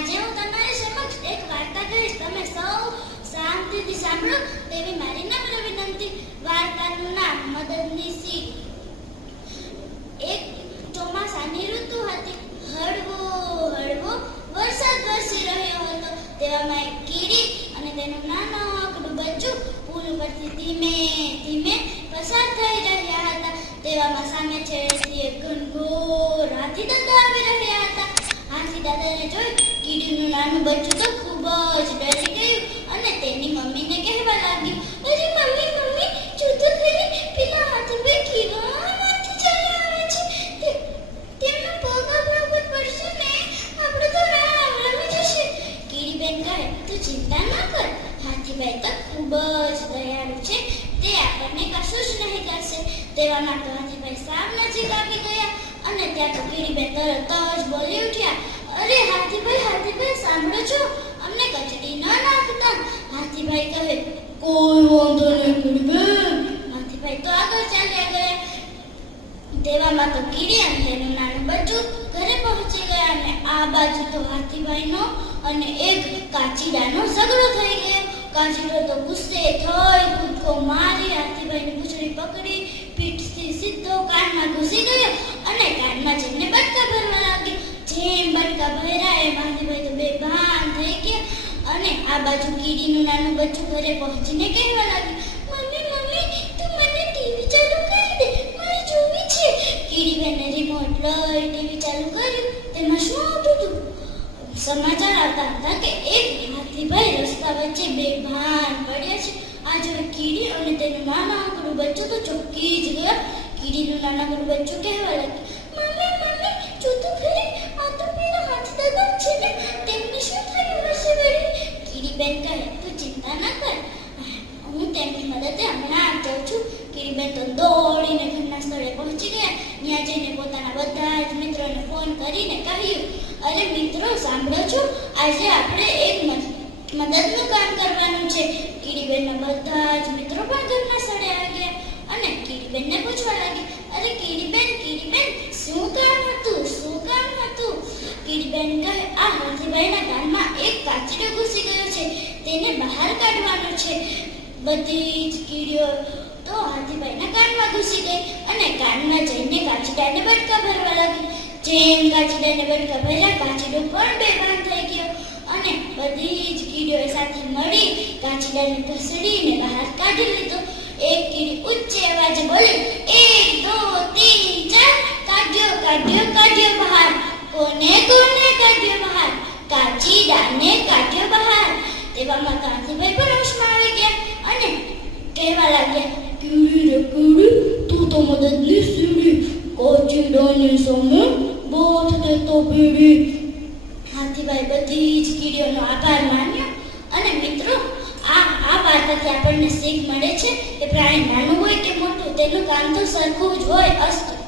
આજે હું તમારી સમક્ષ એક વાર્તા કહીશ. તમે સૌ શાંતિથી સાંભળો તેવી મારી નમ્ર વિનંતી. વાર્તાનું નામ મદદની સી એક ચોમાસાની ઋતુ હતી. હળવો હળવો વરસાદ વરસી રહ્યો હતો. તેવામાં એક કીડી અને તેનું નાનકડું બચ્ચું પુલ ઉપરથી ધીમે ધીમે પસાર થઈ રહ્યા હતા તેવામાં સામે છેડેથી એક ઘનઘોર હાથી દાદા આવી રહ્યા હતા હાથી દાદાને જોઈ કીડીનું નાનું બચ્ચું તો ખૂબ જ ડરી ગયું અને તેની મમ્મીને કહેવા લાગ્યું અરે મમ્મી મમ્મી જો તો ખરી પેલા હાથીભાઈ કેવામાંથી ચાલી આવે છે. તેમનો પગ ઉપર પડશે ને, આપણે તો રામ જશે. તું ચિંતા ન કર, હાથીભાઈ તો ખૂબ જ દયાળુ છે. તે આપણને કશું જ નહીં કરશે. તેવામાં તો હાથીભાઈ સાવ નજીક આવી ગયા અને ત્યાં તો કીડીબેન તરત જ બોલી ઉઠ્યા અરે હાથીભાઈ હાથીભાઈ સાંભળો છો અમને કચડી ન નાખતા હાથીભાઈ કહે કોઈ વાંધો નહીં કીડીબેન હાથીભાઈ તો આગળ ચાલ્યા ગયા તેવામાં તો કીડી અને તેનું નાનું બચ્ચું ઘરે પહોંચી ગયા અને આ બાજુ તો હાથીભાઈનો અને એક કાચીડાનો ઝઘડો થઈ ગયો. કાચીડો તો ગુસ્સે થઈ કૂદકો મારી, હાથીભાઈની પૂંછડી પકડી, પીઠથી સીધો કાનમાં ઘૂસી ગયો અને કાનમાં જઈને બટકા ભરવા લાગ્યો જેમ બટકા ભર્યા એમ હાથીભાઈ તો બેભાન થઈ ગયા. અને આ બાજુ કીડીનું નાનું બચ્ચું ઘરે પહોંચીને કહેવા લાગ્યું રિમોટ ટીવી ચાલુ કર્યું, તેમાં શું આવતું હતું? સમાચાર આવતા હતા કે એક હાથીભાઈ રસ્તા વચ્ચે બેભાન પડ્યા છે. આ જોઈ કીડી અને તેનું નાનકડું બચ્ચું તો ચોંકી જ ગયા. કીડીનું નાનકડું બચ્ચું કહેવા લાગ્યું, મમ્મી મમ્મી જો તો ને? તેમને શું વળી? કીડીબેન કહે, તું ચિંતા ના કર. હું તેમની મદદે હમણાં જાઉં છું. કીડીબેન તો દોડીને ઘરના સ્થળે પહોંચી ગયા ત્યાં જઈને પોતાના બધા જ મિત્રોને ફોન કરીને કહ્યું, અરે મિત્રો, સાંભળો છો? આજે આપણે એક મદ- મદદનું કામ કરવાનું છે. કીડીબેનના બધા જ મિત્રો પણ ઘરના સ્થળે આવી ગયા અને કીડીબેનને પૂછવા લાગી, અરે કીડીબેન કીડીબેન, શું કામ હતું? શું કામ હતું? કીડીબેન કહે, આ હાથીભાઈના કાનમાં એક કાચડો ઘૂસી ગયો છે. તેને બહાર કાઢવાનો છે. બધી જ કીડીઓ તો હાથીભાઈના કાનમાં ઘૂસી ગઈ અને કાનમાં જઈને કાચડાને બટકા ભરવા લાગી. જેમ કાચીડાને બનતા ભર્યા કાચીડો પણ બેભાન થઈ ગયો અને બધી જ કીડીઓ સાથે મળી કાચીડાને ઘસડીને બહાર કાઢી લીધો. એક કીડી ઊંચે અવાજે બોલી, એક, દો તીન ચાર, કાઢ્યો કાઢ્યો કાઢ્યો બહાર. કોને કોને કાઢ્યો બહાર? કાચીડાને કાઢ્યો બહાર. તેવામાં કાંતિભાઈ પણ હોશમાં આવી ગયા અને કહેવા લાગ્યા, કીડી રે, કીડી, તું તો મદદની સીડી કાચીડાની સામે બોધ તો પીડી હાથીભાઈ બધી જ કીડીઓનો આભાર માન્યો. અને મિત્રો, આ આ વાર્તાથી આપણને શીખ મળે છે. કે પ્રાણી નાનું હોય કે મોટું, તેનું કામ તો સરખું જ હોય, અસ્તુ